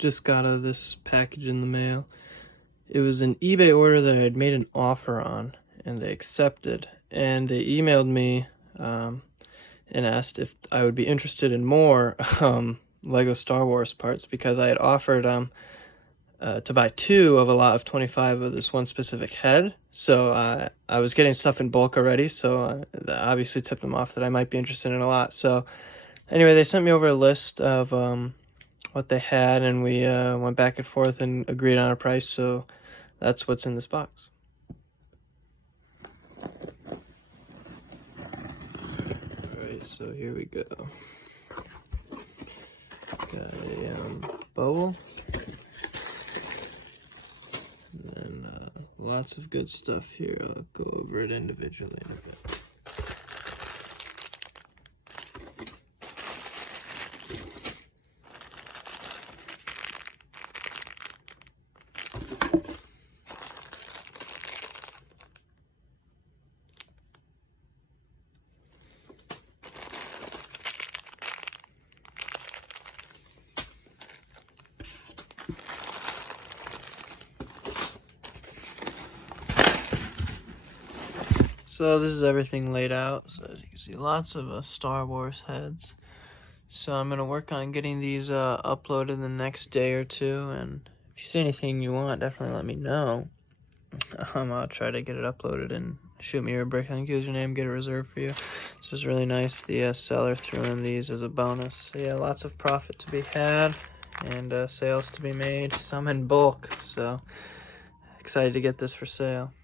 just got this package in the mail. It was an eBay order that I had made an offer on, and they accepted. And they emailed me and asked if I would be interested in more Lego Star Wars parts, because I had offered to buy 2 of a lot of 25 of this one specific head. So I was getting stuff in bulk already, so that obviously tipped them off that I might be interested in a lot. So anyway, they sent me over a list of what they had, and we went back and forth and agreed on a price. So that's what's in this box. Alright, so here we go. Got a bubble. And then lots of good stuff here. I'll go over it individually in a bit. So this is everything laid out. So as you can see, lots of Star Wars heads. So I'm gonna work on getting these uploaded the next day or two, and if you see anything you want, definitely let me know. I'll try to get it uploaded and shoot me your Bricklink username, get it reserved for you. This is really nice. The seller threw in these as a bonus. So yeah, lots of profit to be had and sales to be made, some in bulk. So excited to get this for sale.